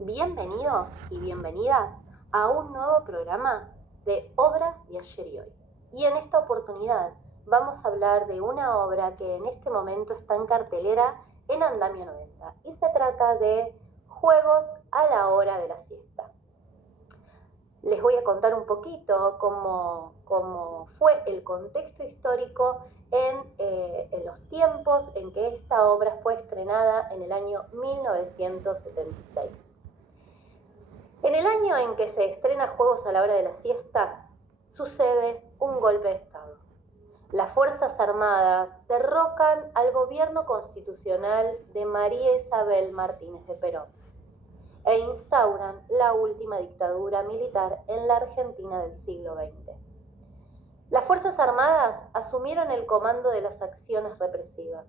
Bienvenidos y bienvenidas a un nuevo programa de Obras de Ayer y Hoy. Y en esta oportunidad vamos a hablar de una obra que en este momento está en cartelera en Andamio 90 y se trata de Juegos a la hora de la siesta. Les voy a contar un poquito cómo fue el contexto histórico en los tiempos en que esta obra fue estrenada en el año 1976. En el año en que se estrena Juegos a la hora de la siesta, sucede un golpe de Estado. Las Fuerzas Armadas derrocan al gobierno constitucional de María Isabel Martínez de Perón e instauran la última dictadura militar en la Argentina del siglo XX. Las Fuerzas Armadas asumieron el comando de las acciones represivas.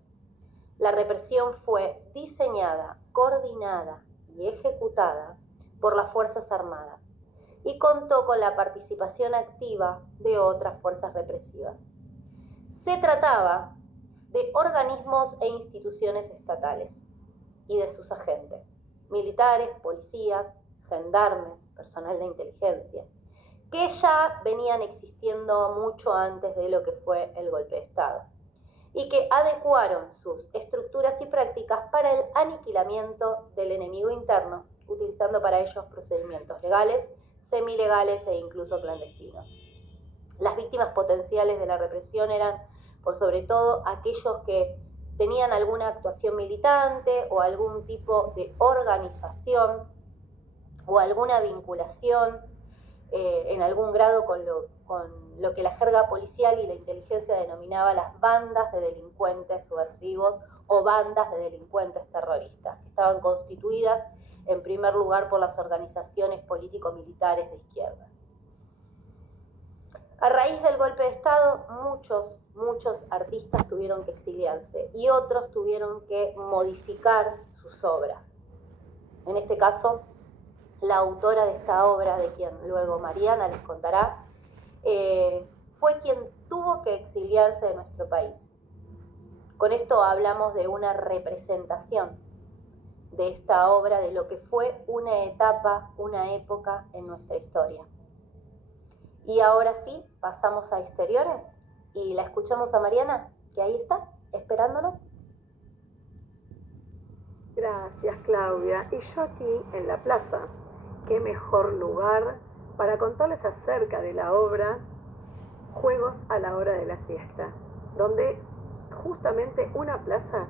La represión fue diseñada, coordinada y ejecutada por las Fuerzas Armadas y contó con la participación activa de otras fuerzas represivas. Se trataba de organismos e instituciones estatales y de sus agentes, militares, policías, gendarmes, personal de inteligencia, que ya venían existiendo mucho antes de lo que fue el golpe de Estado y que adecuaron sus estructuras y prácticas para el aniquilamiento del enemigo interno, utilizando para ellos procedimientos legales, semilegales e incluso clandestinos. Las víctimas potenciales de la represión eran, por sobre todo, aquellos que tenían alguna actuación militante o algún tipo de organización o alguna vinculación en algún grado con lo que la jerga policial y la inteligencia denominaba las bandas de delincuentes subversivos o bandas de delincuentes terroristas, que estaban constituidas en primer lugar por las organizaciones político-militares de izquierda. A raíz del golpe de Estado, muchos artistas tuvieron que exiliarse y otros tuvieron que modificar sus obras. En este caso, la autora de esta obra, de quien luego Mariana les contará, fue quien tuvo que exiliarse de nuestro país. Con esto hablamos de una representación de esta obra, de lo que fue una etapa, una época en nuestra historia. Y ahora sí, pasamos a exteriores y la escuchamos a Mariana, que ahí está, esperándonos. Gracias, Claudia. Y yo aquí en la plaza, qué mejor lugar para contarles acerca de la obra Juegos a la hora de la siesta, donde justamente una plaza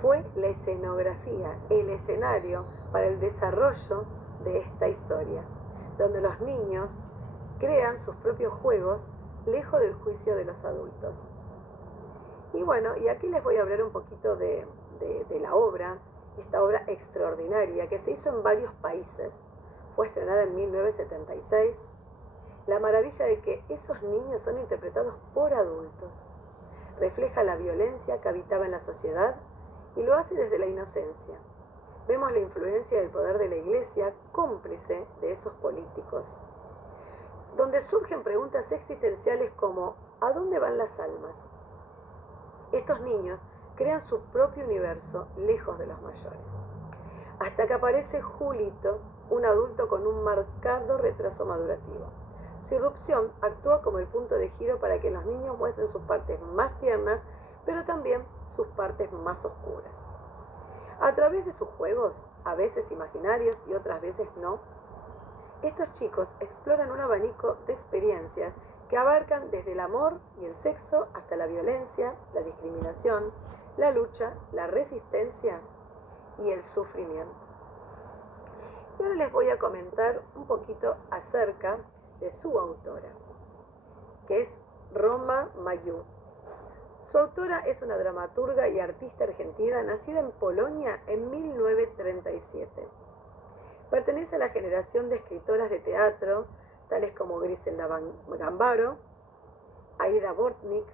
fue la escenografía, el escenario para el desarrollo de esta historia, donde los niños crean sus propios juegos lejos del juicio de los adultos. Y bueno, y aquí les voy a hablar un poquito de la obra, esta obra extraordinaria que se hizo en varios países. Fue estrenada en 1976. La maravilla de que esos niños son interpretados por adultos. Refleja la violencia que habitaba en la sociedad y lo hace desde la inocencia. Vemos la influencia del poder de la Iglesia, cómplice de esos políticos, donde surgen preguntas existenciales como ¿a dónde van las almas? Estos niños crean su propio universo lejos de los mayores. Hasta que aparece Julito, un adulto con un marcado retraso madurativo. Su irrupción actúa como el punto de giro para que los niños muestren sus partes más tiernas, pero también sus partes más oscuras. A través de sus juegos, a veces imaginarios y otras veces no, estos chicos exploran un abanico de experiencias que abarcan desde el amor y el sexo hasta la violencia, la discriminación, la lucha, la resistencia y el sufrimiento. Y ahora les voy a comentar un poquito acerca de su autora, que es Roma Mayú. Su autora es una dramaturga y artista argentina nacida en Polonia en 1937. Pertenece a la generación de escritoras de teatro, tales como Griselda Gambaro, Aida Bortnik,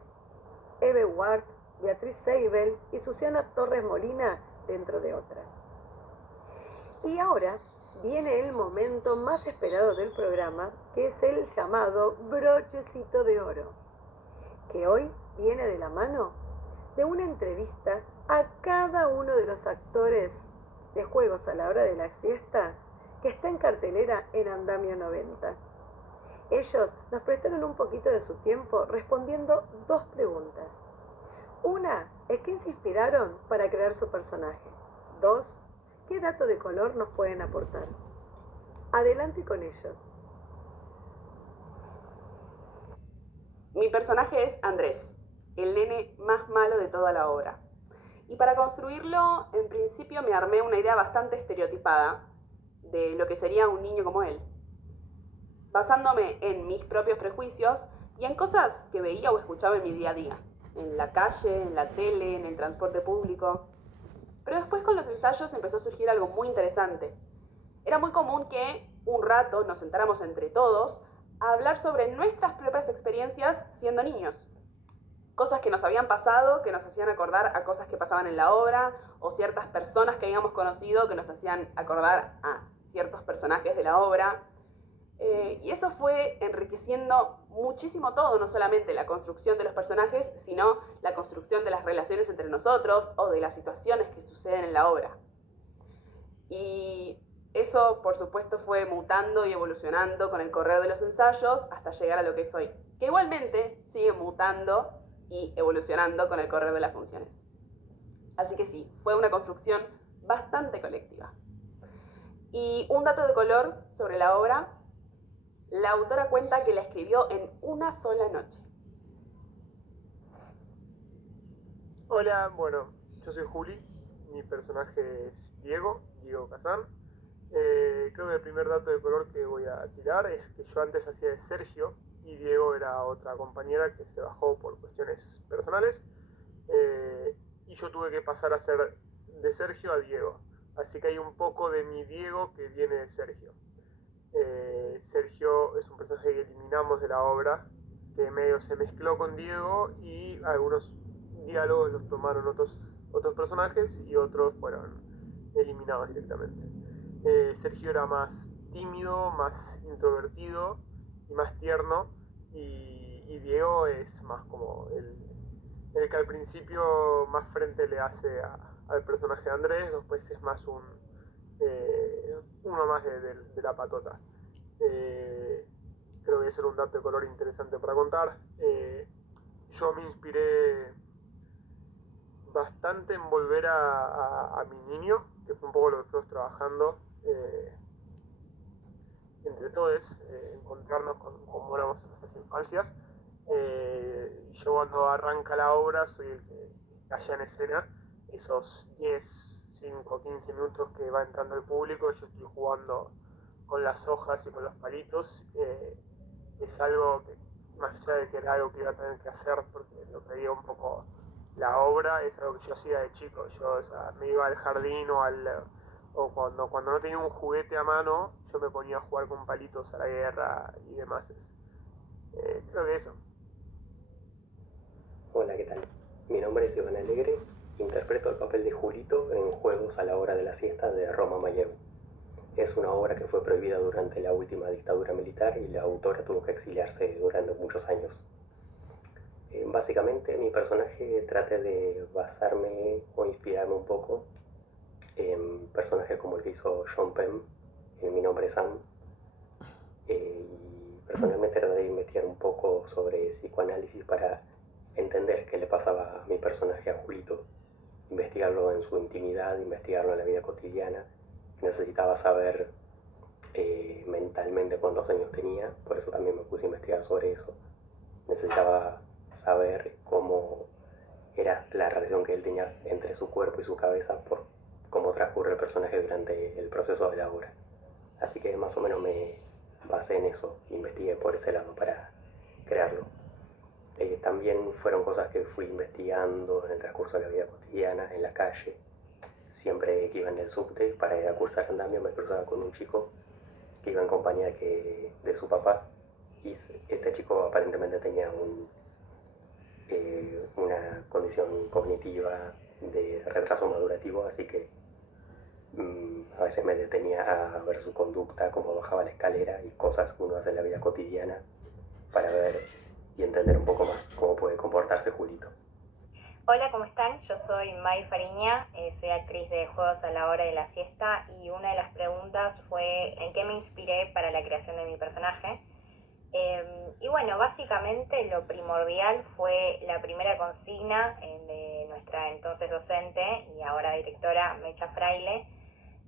Eve Ward, Beatriz Seibel y Susana Torres Molina, dentro de otras. Y ahora viene el momento más esperado del programa, que es el llamado brochecito de oro, que hoy viene de la mano de una entrevista a cada uno de los actores de Juegos a la hora de la siesta que está en cartelera en Andamio 90. Ellos nos prestaron un poquito de su tiempo respondiendo 2 preguntas. Una, ¿en quién se inspiraron para crear su personaje? 2, ¿qué dato de color nos pueden aportar? Adelante con ellos. Mi personaje es Andrés, el nene más malo de toda la obra. Y para construirlo, en principio me armé una idea bastante estereotipada de lo que sería un niño como él, basándome en mis propios prejuicios y en cosas que veía o escuchaba en mi día a día, en la calle, en la tele, en el transporte público. Pero después con los ensayos empezó a surgir algo muy interesante. Era muy común que un rato nos sentáramos entre todos a hablar sobre nuestras propias experiencias siendo niños. Cosas que nos habían pasado, que nos hacían acordar a cosas que pasaban en la obra, o ciertas personas que habíamos conocido que nos hacían acordar a ciertos personajes de la obra. Y eso fue enriqueciendo muchísimo todo, no solamente la construcción de los personajes, sino la construcción de las relaciones entre nosotros o de las situaciones que suceden en la obra. Y eso, por supuesto, fue mutando y evolucionando con el correr de los ensayos hasta llegar a lo que es hoy, que igualmente sigue mutando y evolucionando con el correr de las funciones. Así que sí, fue una construcción bastante colectiva. Y un dato de color sobre la obra: la autora cuenta que la escribió en una sola noche. Hola, bueno, yo soy Juli, mi personaje es Diego Kazán. Creo que el primer dato de color que voy a tirar es que yo antes hacía de Sergio y Diego era otra compañera que se bajó por cuestiones personales, y yo tuve que pasar a ser de Sergio a Diego, así que hay un poco de mi Diego que viene de Sergio. Sergio es un personaje que eliminamos de la obra, que medio se mezcló con Diego y algunos diálogos los tomaron otros personajes y otros fueron eliminados directamente. Sergio era más tímido, más introvertido y más tierno, y Diego es más como el que al principio más frente le hace al personaje de Andrés, después es más uno más de la patota. Creo que ese era un dato de color interesante para contar. Yo me inspiré bastante en volver a mi niño, que fue un poco lo que fuimos trabajando entre todos, encontrarnos con cómo éramos en nuestras infancias. Yo cuando arranca la obra soy el que está allá en escena, esos 10, 5, 15 minutos que va entrando el público, yo estoy jugando con las hojas y con los palitos. Es algo que, más allá de que era algo que iba a tener que hacer porque lo pedía un poco la obra, es algo que yo hacía de chico. Yo, o sea, me iba al jardín o cuando no tenía un juguete a mano, yo me ponía a jugar con palitos a la guerra y demás. Creo que eso. Hola, ¿qué tal? Mi nombre es Iván Alegre, interpreto el papel de Julito en Juegos a la hora de la siesta de Roma Mayev. Es una obra que fue prohibida durante la última dictadura militar y la autora tuvo que exiliarse durante muchos años. Básicamente mi personaje trata de basarme o inspirarme un poco en personajes como el que hizo Sean Penn, en Mi nombre es Sam, y personalmente traté de investigar un poco sobre psicoanálisis para entender qué le pasaba a mi personaje, a Julito, investigarlo en su intimidad, investigarlo en la vida cotidiana. Necesitaba saber mentalmente cuántos años tenía, por eso también me puse a investigar sobre eso. Necesitaba saber cómo era la relación que él tenía entre su cuerpo y su cabeza por cómo transcurre el personaje durante el proceso de la obra. Así que más o menos me basé en eso, investigué por ese lado para crearlo. También fueron cosas que fui investigando en el transcurso de la vida cotidiana, en la calle. Siempre que iba en el subte para ir a cursar andamio me cruzaba con un chico que iba en compañía de su papá, y este chico aparentemente tenía una condición cognitiva de retraso madurativo, así que a veces me detenía a ver su conducta, cómo bajaba la escalera y cosas que uno hace en la vida cotidiana para ver y entender un poco más cómo puede comportarse Julito. Hola, ¿cómo están? Yo soy Mai Fariña, soy actriz de Juegos a la Hora de la Siesta y una de las preguntas fue ¿en qué me inspiré para la creación de mi personaje? Y bueno, básicamente lo primordial fue la primera consigna de nuestra entonces docente y ahora directora Mecha Fraile,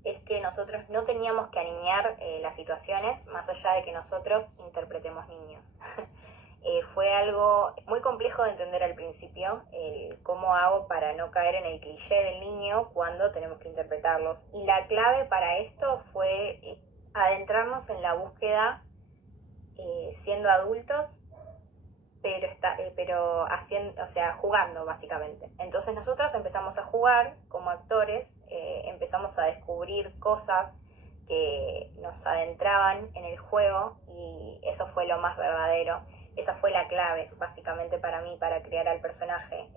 es que nosotros no teníamos que aniñar las situaciones más allá de que nosotros interpretemos niños. Fue algo muy complejo de entender al principio, cómo hago para no caer en el cliché del niño cuando tenemos que interpretarlos. Y la clave para esto fue adentrarnos en la búsqueda siendo adultos, pero haciendo, o sea, jugando básicamente. Entonces nosotros empezamos a jugar como actores, empezamos a descubrir cosas que nos adentraban en el juego y eso fue lo más verdadero. Esa fue la clave básicamente para mí, para crear al personaje.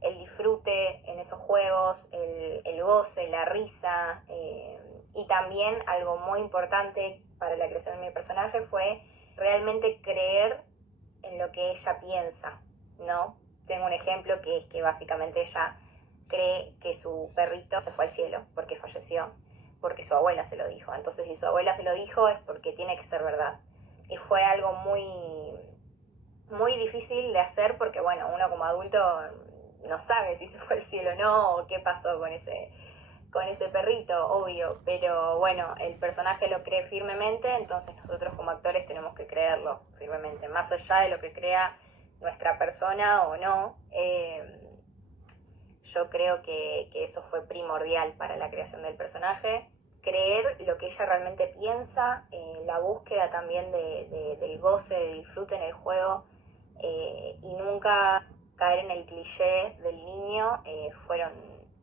El disfrute en esos juegos, el goce, la risa, y también algo muy importante para la creación de mi personaje fue realmente creer en lo que ella piensa, ¿no? Tengo un ejemplo que es que básicamente ella cree que su perrito se fue al cielo porque falleció, porque su abuela se lo dijo. Entonces, si su abuela se lo dijo es porque tiene que ser verdad. Y fue algo muy difícil de hacer porque, bueno, uno como adulto no sabe si se fue al cielo o no, o qué pasó con ese perrito, obvio, pero bueno, el personaje lo cree firmemente, entonces nosotros como actores tenemos que creerlo firmemente, más allá de lo que crea nuestra persona o no. Yo creo que eso fue primordial para la creación del personaje, creer lo que ella realmente piensa, la búsqueda también del goce, de disfrute en el juego, y nunca caer en el cliché del niño. Fueron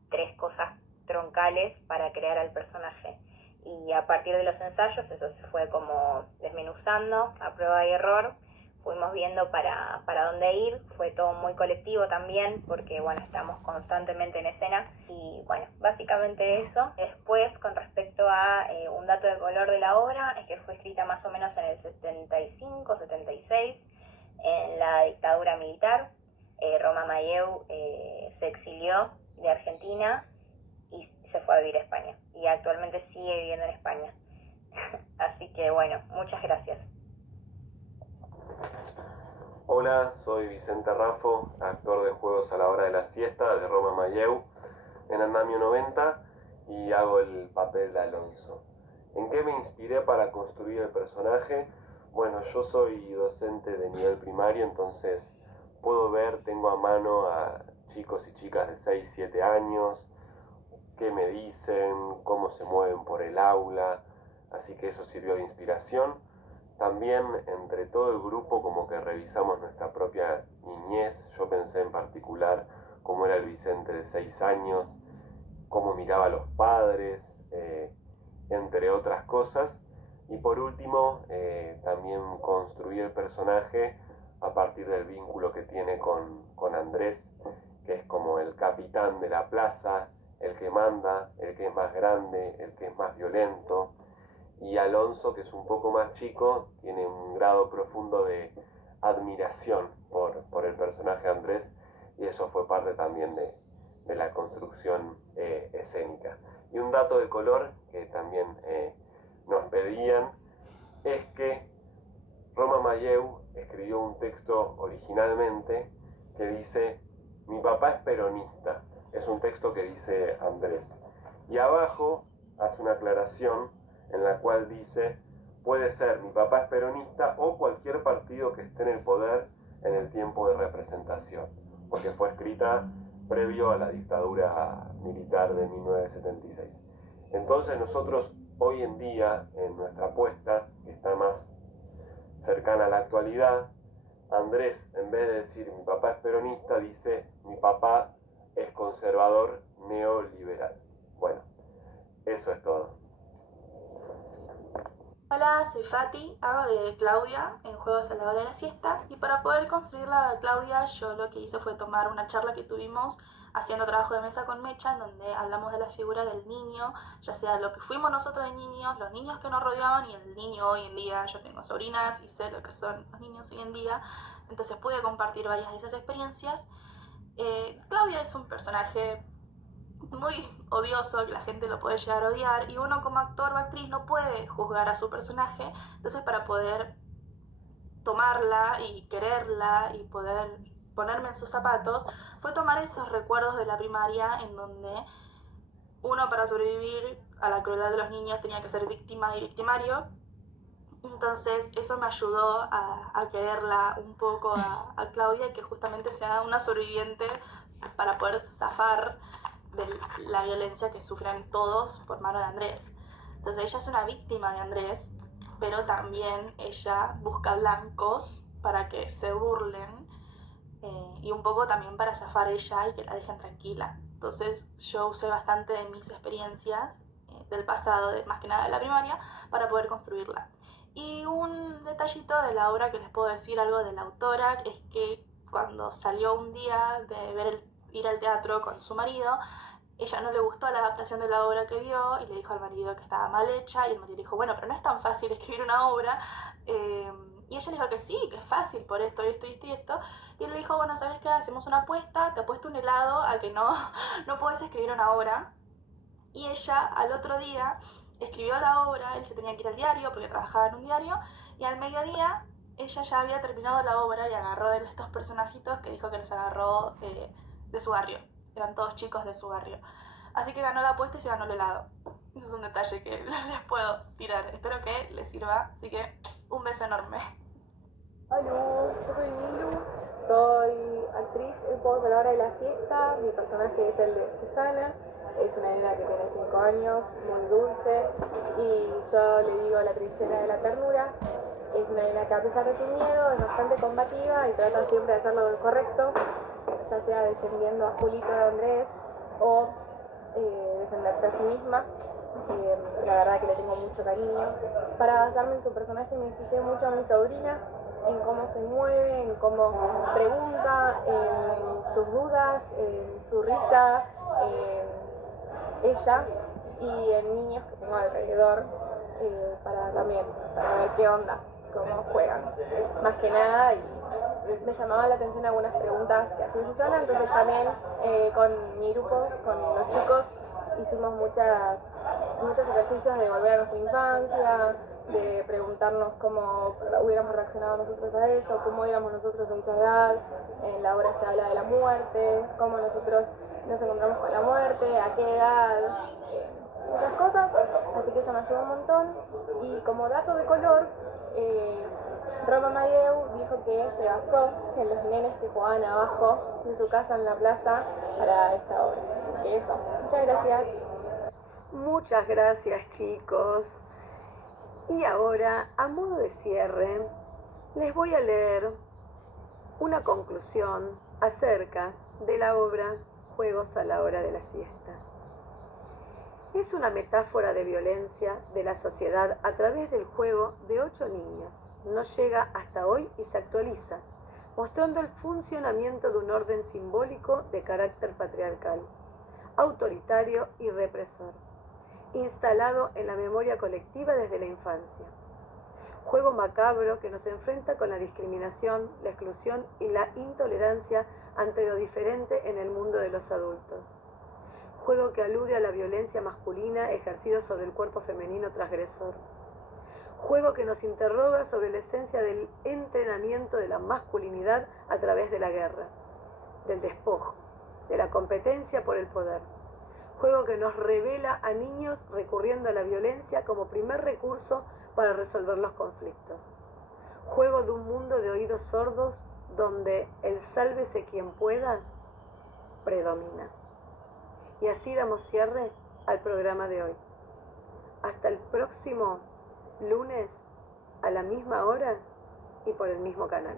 tres cosas troncales para crear al personaje. Y a partir de los ensayos eso se fue como desmenuzando a prueba y error. Fuimos viendo para dónde ir, fue todo muy colectivo también, porque bueno, estamos constantemente en escena. Y bueno, básicamente eso. Después, con respecto a un dato de color de la obra, es que fue escrita más o menos en el 75, 76, en la dictadura militar. Roma Mayeu se exilió de Argentina y se fue a vivir a España. Y actualmente sigue viviendo en España. Así que bueno, muchas gracias. Hola, soy Vicente Raffo, actor de Juegos a la Hora de la Siesta de Roma Mayeu en Andamio 90 y hago el papel de Alonso. ¿En qué me inspiré para construir el personaje? Bueno, yo soy docente de nivel primario, entonces puedo ver, tengo a mano a chicos y chicas de 6, 7 años, qué me dicen, cómo se mueven por el aula, así que eso sirvió de inspiración. También entre todo el grupo como que revisamos nuestra propia niñez. Yo pensé en particular cómo era el Vicente de 6 años, cómo miraba a los padres, entre otras cosas. Y por último, también construí el personaje a partir del vínculo que tiene con Andrés, que es como el capitán de la plaza, el que manda, el que es más grande, el que es más violento. Y Alonso, que es un poco más chico, tiene un grado profundo de admiración por el personaje Andrés, y eso fue parte también de la construcción escénica. Y un dato de color que también nos pedían es que Roma Mayeu escribió un texto originalmente que dice: mi papá es peronista. Es un texto que dice Andrés. Y abajo hace una aclaración en la cual dice: puede ser mi papá es peronista o cualquier partido que esté en el poder en el tiempo de representación, porque fue escrita previo a la dictadura militar de 1976. Entonces nosotros hoy en día, en nuestra apuesta, que está más cercana a la actualidad, Andrés, en vez de decir mi papá es peronista, dice mi papá es conservador neoliberal. Bueno, eso es todo. Hola, soy Fati, hago de Claudia en Juegos a la Hora de la Siesta, y para poder construir la de Claudia yo lo que hice fue tomar una charla que tuvimos haciendo trabajo de mesa con Mecha, en donde hablamos de la figura del niño, ya sea lo que fuimos nosotros de niños, los niños que nos rodeaban y el niño hoy en día. Yo tengo sobrinas y sé lo que son los niños hoy en día, entonces pude compartir varias de esas experiencias. Claudia es un personaje muy odioso, que la gente lo puede llegar a odiar, y uno como actor o actriz no puede juzgar a su personaje. Entonces, para poder tomarla y quererla y poder ponerme en sus zapatos, fue tomar esos recuerdos de la primaria en donde uno, para sobrevivir a la crueldad de los niños, tenía que ser víctima y victimario. Entonces eso me ayudó a quererla un poco a Claudia, que justamente sea una sobreviviente para poder zafar de la violencia que sufren todos por mano de Andrés. Entonces ella es una víctima de Andrés, pero también ella busca blancos para que se burlen, y un poco también para zafar ella y que la dejen tranquila. Entonces yo usé bastante de mis experiencias del pasado, más que nada de la primaria, para poder construirla. Y un detallito de la obra que les puedo decir, algo de la autora, es que cuando salió un día de ir al teatro con su marido, ella no le gustó la adaptación de la obra que vio y le dijo al marido que estaba mal hecha, y el marido dijo, bueno, pero no es tan fácil escribir una obra. Y ella le dijo que sí, que es fácil por esto, esto y esto y esto. Y él le dijo, bueno, ¿sabes qué? Hacemos una apuesta, te apuesto un helado a que no puedes escribir una obra. Y ella al otro día escribió la obra, él se tenía que ir al diario porque trabajaba en un diario, y al mediodía ella ya había terminado la obra y agarró de estos personajitos que dijo que les agarró de su barrio. Eran todos chicos de su barrio. Así que ganó la apuesta y se ganó el helado. Ese es un detalle que les puedo tirar. Espero que les sirva. Así que un beso enorme. Hola, yo soy Milu, soy actriz en Juegos a la Hora de la Siesta. Mi personaje es el de Susana, es una nena que tiene 5 años, muy dulce, y yo le digo la trinchera de la ternura. Es una nena que, a pesar de su miedo, es bastante combativa y trata siempre de hacer lo correcto, ya sea defendiendo a Julito de Andrés o defenderse a sí misma. La verdad que le tengo mucho cariño. Para basarme en su personaje me fijé mucho a mi sobrina, en cómo se mueve, en cómo pregunta, en sus dudas, en su risa, ella, y en niños que tengo alrededor, para ver qué onda, cómo juegan. Más que nada, y me llamaba la atención algunas preguntas que hacía Susana, entonces también con mi grupo, con los chicos, hicimos muchos ejercicios de volver a nuestra infancia, de preguntarnos cómo hubiéramos reaccionado nosotros a eso, cómo éramos nosotros en esa edad. En la obra se habla de la muerte, cómo nosotros nos encontramos con la muerte, a qué edad, esas cosas. Así que eso me ayudó un montón. Y como dato de color, Roma Mayeu dijo que se basó en los nenes que jugaban abajo de su casa en la plaza para esta obra. Así que eso, muchas gracias. Muchas gracias, chicos. Y ahora, a modo de cierre, les voy a leer una conclusión acerca de la obra Juegos a la Hora de la Siesta. Es una metáfora de violencia de la sociedad a través del juego de 8 niños. No llega hasta hoy y se actualiza, mostrando el funcionamiento de un orden simbólico de carácter patriarcal, autoritario y represor, instalado en la memoria colectiva desde la infancia. Juego macabro que nos enfrenta con la discriminación, la exclusión y la intolerancia ante lo diferente en el mundo de los adultos. Juego que alude a la violencia masculina ejercida sobre el cuerpo femenino transgresor. Juego que nos interroga sobre la esencia del entrenamiento de la masculinidad a través de la guerra, del despojo, de la competencia por el poder. Juego que nos revela a niños recurriendo a la violencia como primer recurso para resolver los conflictos. Juego de un mundo de oídos sordos donde el sálvese quien pueda predomina. Y así damos cierre al programa de hoy. Hasta el próximo lunes a la misma hora y por el mismo canal.